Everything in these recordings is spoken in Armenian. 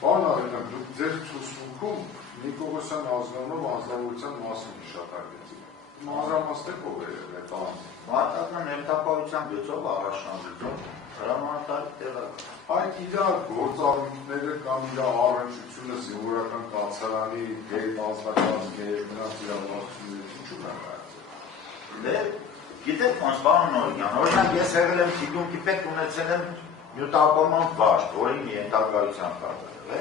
Պարոն Աղետյան, դուք ձեր ցուցմունքում Նիկողոսյան ազգանով անձնավորության մասին հիշատակեցիք։ Մանրամասնեք ով է այդ անձը։ Մարտական ներկայացության գծով առաջնորդում հրամանատարի տեղակ։ Այդ իր գործառույթները կամ իր առնչությունը զինվորական կացարանի հետ ազգակազմի նրանց իրավասությունների ինչու՞ն է կարծել։ Դե գիտեք ոնց բան օրինակ, օրինակ ես եղել եմ Թիկունքի պետ ունեցել եմ նյութապահման վարժ, որին ենթակայության կատարել է,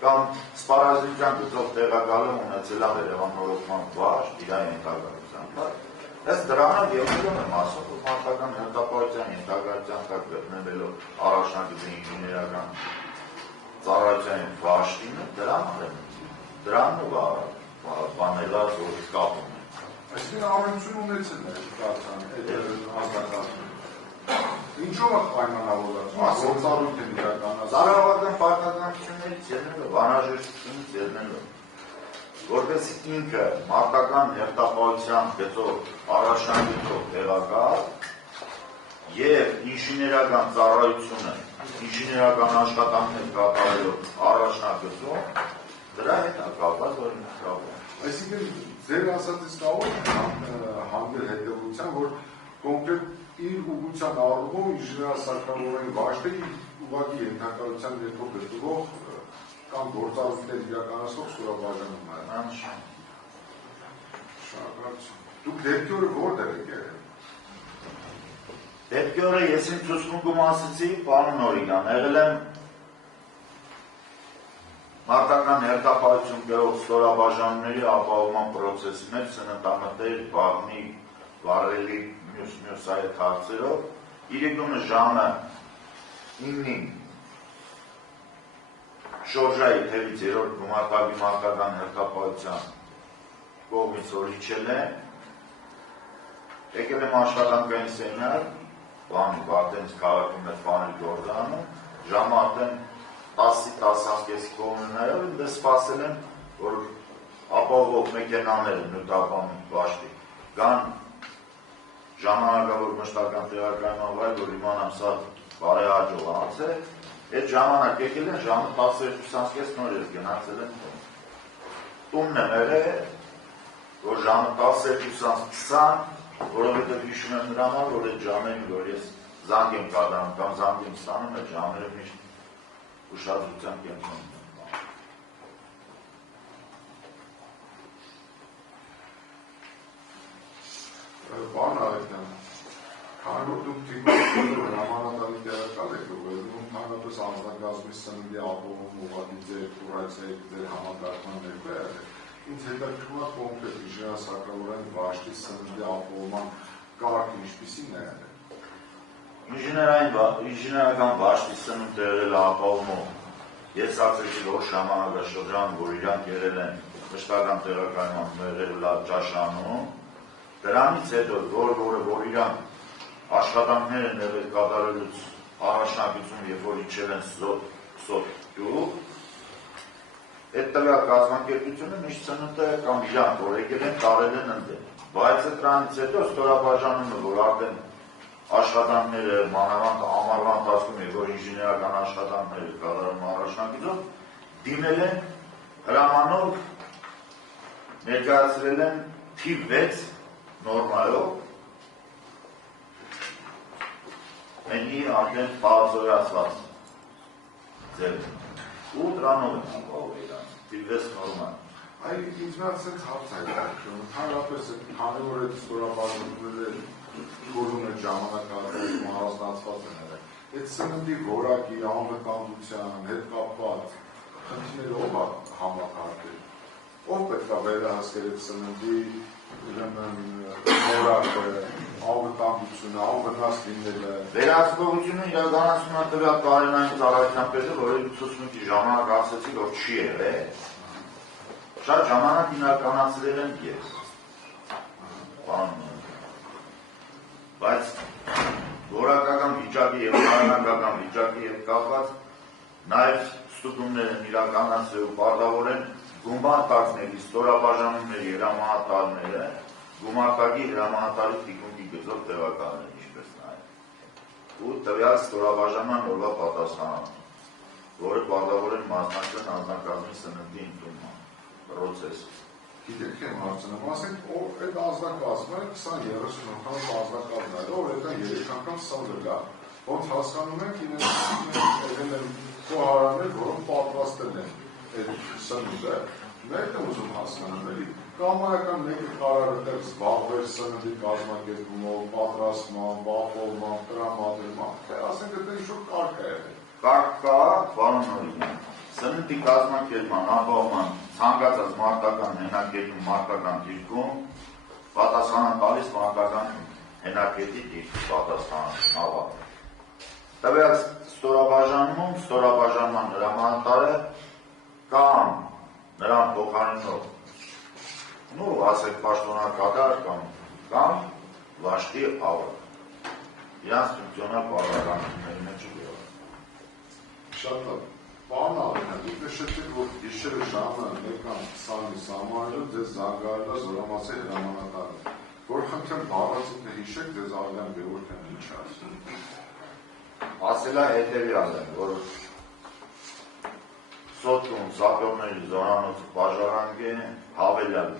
կամ սպառազինության գծով տեղակալում ունեցել եմ վերևանորոգման վարժ, իր ենթակայության կատարել։ Ըստ դրանով եղել եմ ասում, որ մարտական հերթապահության ենթակայության տակ գտնվելով առաջնագծի ինժեներական ծառայության վարժինը դրանով բանելած որ կապում է։ Այսինքն ամենություն ունեցել է կացան այդ ազգակազմը։ Ինչով է պայմանավորված, գործառույթ են իրականացնում։ Ծառայական պարտականություններից ելնելով, անհրաժեշտությունից ելնելով, որպեսզի ինքը մարտական հերթապահության գծով առաջնագծով տեղակալ եւ ինժեներական ծառայությունը, ինժեներական աշխատանքներ կատարելով առաջնագծում, դրա հետ կապված օրինակ։ Այսինքն ձեր ասածից կարող է հանգել հետևության, որ կոնկրետ իր ուղղության առումով ինժեներասարքավորային վարժը ուղղակի ենթակայության ներքո գտնվող կամ գործառույթներ իրականացնող ստորաբաժանում է։ Շնորհակալություն։ Դուք դեպքի օրը որտեղ եք եղել։ Դեպքի օրը ես իմ ցուցմունքում ասացի, պարոն Օրիգան, եղել եմ մարտական հերթապահություն կերող ստորաբաժանումների ապահովման պրոցեսի մեջ սննդամթեր, բաղնի, վառելի մյուս այդ հարցերով, իրիկունը ժամը 9-ին շորժայի թևից երրորդ գումարտակի մարտական հերթապահության կողմից որ իջել է, եկել եմ աշխատանքային սենյակ, բանի Վարդենից քաղաքում է բանի գործանում, ժամը արդեն 10-10-10 կողմնայով, դե սպասել եմ, որ ապահովող մեքենաները նյութապահում վաշտի, կան ժամանակավոր մշտական տեղակայման վայր, որ իմանամ սա բարեհաջող անց է, այդ ժամանակ եկել են, ժամը 12:20 նոր ես գնացել եմ տունն եմ եղել, որ ժամը 12:20, որովհետև հիշում եմ նրա համար, որ այդ ժամերին, որ ես զանգ եմ կատարում կամ զանգ եմ ստանում, այդ ժամերը միշտ ուշադրության կենտրոնում եմ։ Պարոն Աղետյան, քանի որ դուք Թիկունքի հրամանատարի տեղակալ եք ողջունում, ընդհանրապես անձնակազմի սննդի ապահովում ուղղակի ձեր կուրացիայի ձեր համակարգման ներկա եղել, ինձ հետաքրքրում է կոնկրետ ինժեներասարքավորային վաշտի սննդի ապահովման կարգը ինչպիսին է եղել։ Ինժեներական վաշտի սնունդը եղել է ապահովում, ես ասեցի որ ժամանակաշրջան, որ իրանք եղել են մշտական տեղակայման եղել ճաշանում, դրանից հետո որ իրանք աշխատանքներ են եղել կատարելուց առաջնագծում, երբ որ իջել են սոտ գյուղ, այդ տվյալ կազմակերպությունը միշտ սնունդը կամ իրանք որ եկել են տարել են ընդդեմ, բայց դրանից հետո ստորաբաժանումը, որ արդեն աշխատանքները մանավանդ ամառվա ընթացքում է, որ ինժեներական աշխատանքները կատարում առաջնագծում, դիմել են հրամանով ներկայացրել են թիվ 6 նորմայով մենի արդեն պարզորացված ձեր ու դրանով են ապահով իրանց թիվ 6 նորմայ։ Այդ ինձ մյաց այդ հարց է կարքրում, ընդհանրապես քանի որ այդ ստորաբաժանումները որում է ժամանակահատվածում առանձնացված են եղել, այդ սննդի որակի, անվտանգության հետ կապված խնդիրները ով է համակարգել, ով պետք է վերահսկել այդ սննդի որակը, անվտանգությունը, անվնաս լինելը։ Վերահսկողությունը իրականացնում է տվյալ տարենային ծառայության պետը, որի ցուցմունքի ժամանակ ասեցի, որ չի եղել, շատ ժամանակ իրականացրել եմ ես, բայց որակական վիճակի և հայանակական վիճակի հետ կապված նաև ստուգումներ են իրականացրել ու պարտավոր են գումարտակների, ստորաբաժանումների հրամանատարները գումարտակի հրամանատարի Թիկունքի գծով տեղակալներ ինչպես նաև ու տվյալ ստորաբաժանման օրվա պատասխանատու։ որը պարտավոր են մասնակցեն անձնակազմի սննդի ընդունման պրոցեսը։ Գիտեք եմ հարցնում, ասենք, այդ անձնակազմը 20-30 անգամ անձնակազմներով, այդ 3 անգամ սննդը, ոնց հասկանում ենք, իրեն են խոհարաններ, որոնք պատրաստել են այդ սնունդը, մեկն է ուզում հասկանում էլի, կամայական մեկը կարար զբաղվել սննդի կազմակերպումով, պատրաստման, բախովման, տրամադրման, թե ասենք դա ինչ-որ կարգ է եղել։ Կարգ կա, պարոն Նորինյան, սննդի կազմակերպման, ապահովման, ցանկացած մարտական հենակետում, մարտական դիրքում պատասխան տալիս մարտական հենակետի դիրքի պատասխան ավարտ։ Տվյալ ստորաբաժանում, ստորաբաժանման հրամանատարը կամ նրան փոխարինող ասեք պաշտոնակատար կամ վաշտի ավարտ։ Իրանց ֆունկցիոնալ պարագանությունների մեջ եղավ։ Շատ լավ։ Պարոն Ալենյան, դուք նշեցիք, որ գիշերը ժամը 1:20-ի սահմանելով ձեզ զանգահարել է զորամասի հրամանատարը, որ խնդրեմ բառացիքը հիշեք ձեզ Ալենյան Գևորգյան ինչ ասում։ Ասել է հետևյալը, որ սոտում սապյորների զորանոցը բաժարանք է հավելյալ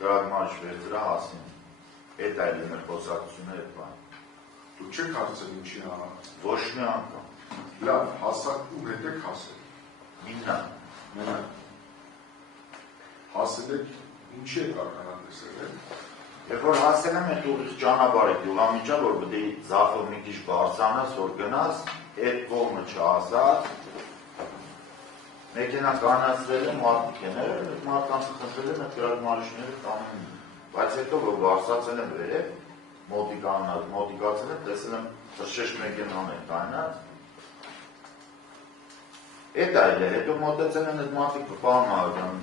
գրագմանիշ վերցրա հասին։ Էդ այլ մեր խոսակցությունները բան։ Դուք չեք հարցել ինչի համար։ Ոչ մի անգամ։ Լավ, հասակում հետ եք հասել։ Մենակ։ Հասել եք ինչի եք ականատեսել եք։ Երբ որ հասել եմ այդ ուղիղ ճանապարհը գյուղամիջա, որ պետք է ձախով մի քիչ բարձրանաս, որ գնաս, այդ կողմը չհասած, մեքենա կանացրել եմ, մարդիկ են եղել, այդ մարդկանց խնդրել եմ այդ գրագմանիշները տանում, բայց հետո որ բարձրացել եմ վերև, մոտիկացել եմ, տեսել եմ թշեշտ մեքենան է կայնած, այդ այլ է, հետո մոտեցել են այդ մարդիկ պարոն Ալենյան,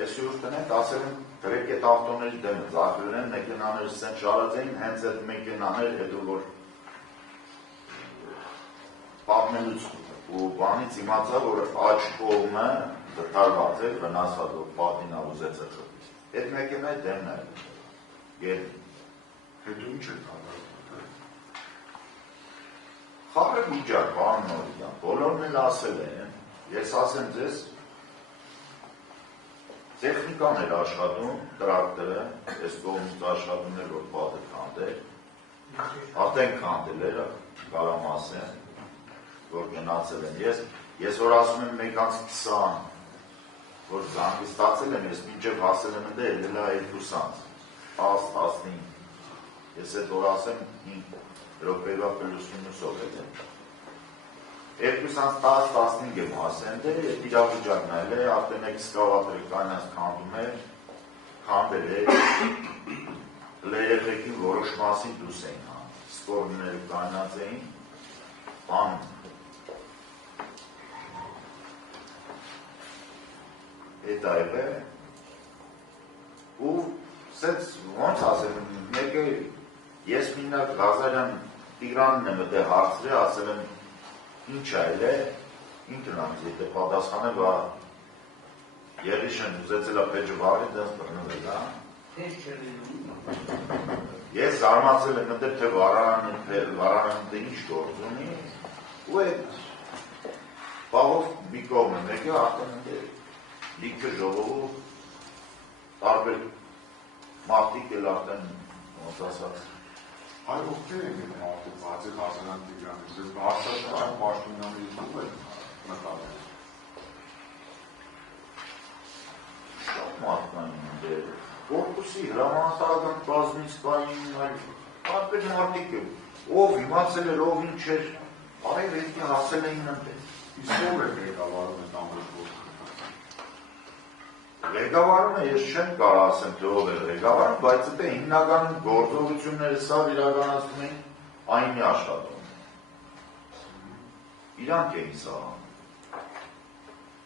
ես յուր տնենք, ասել եմ դրեք այդ ավտոների դեմը, զախյուրեն մեքենաները սեն շարած էին, հենց այդ մեքենաներ հետո որ պատմելուց ու բանից իմացա, որ աջ կողմը դրթարված է, վնասված, որ պատինա ուզեց է խփից։ Այդ մեքենայի դեմն է, գետին։ Հետո ինչ է կատարում։ Խաղը վիճակ, պարոն Նորինյան, բոլորն էլ ասել են, ես ասեմ ձեզ, տեխնիկան էր աշխատում, տրակտորը, այս կողմից աշխատում էր, որ պատը քանդել, արդեն քանդել էր, կարամ ասեմ, որ գնացել են, ես որ ասում եմ 1:20, որ զանգի ստացել եմ, ես մինչև հասել եմ ընդ ելել է 2:10, 10-15, ես այդ որ ասեմ 5 րոպեվա պլյուս մինուսով եմ, 2:10-15 եմ հասել, այդ իրավիճակն այլ է, արդեն էքսկավատորի կանյաց քանդում է, քանդել է, երեխեքին որոշ մասին դուս էին հանում, սպորները կանյաց էին, հանում։ Այդ այլ է, ու սենց ոնց ասել, մեկը ես մինակ Ղազարյան Տիգրանն եմ դե հարցրի, ասել եմ ինչ այլ է, ինքն ամիս եթե պատասխանը, որ երիշն ուզեցել է պեջը վարի, դենց բռնվել, ես զարմացել եմ ընդ թե վարանը դե ինչ գործ ունի, ու այդ պաղով մի կողմ է մեկը, արդեն ընդ լիքը ժողովու տարբեր մարդիկ էլ արդեն ոնց ասած Այ ովքեր են գնում արդեն բացել Ղազարյան Տիգրանից, ձեզ բարձրացան պաշտոնյաների դու եք նկատել։ Շատ մարդկային դեր, կորպուսի հրամանատարական կազմից կային այլ տարբեր մարդիկ են, ով իմացել էր, ով ինչ էր, արև հետքի հասել էին ընտես։ Իսկ ով է ղեկավարում այդ ամբողջ գործը։ Ղեկավարումը ես չեմ կարող ասեմ, թե ով է ղեկավարում, բայց դա հիմնական գործողությունները սա իրականացնում են այնի աշխատում։ Իրանք էին սա անում։